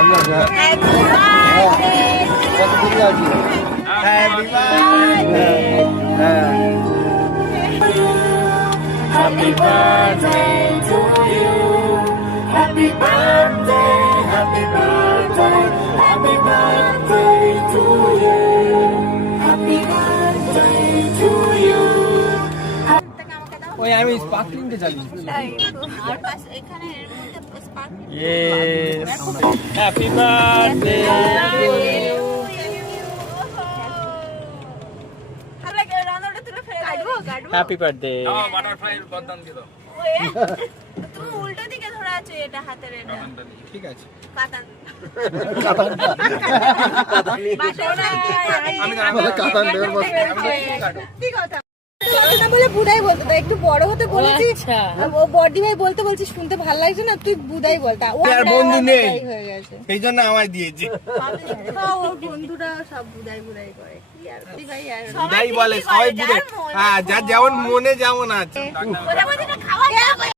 Happy birthday. Happy birthday to you. Happy birthday, happy birthday, happy birthday to you. Happy birthday to you. ওই আমি sparkling টা চালিয়েছি। আর পাশে এখানে এর মধ্যে sparkling. Yes. Happy birthday to you. Happy birthday. Butterfly বদন দিল। তুমি উল্টো দিকে ধরে আছো এটা হাতের এটা। ঠিক আছে। কাতান। আমি কাতান দেওয়ার বস। ঠিক কথা। কথা বলে বুড়াই বলতো তাই একটু বড় হতে বলেছি। ও বড়দি ভাই বলতে বলছি শুনতে ভালো লাগছে না তুই বুড়াই বলতা। ও আর বন্ধু নেই হয়ে গেছে। এইজন্য আমায় দিয়েছে। ওর বন্ধুরা সব বুড়াই বুড়াই করে। বুড়াই বলে সবাই বুড়াই। হ্যাঁ যার যেমন মনে যেমন আছে।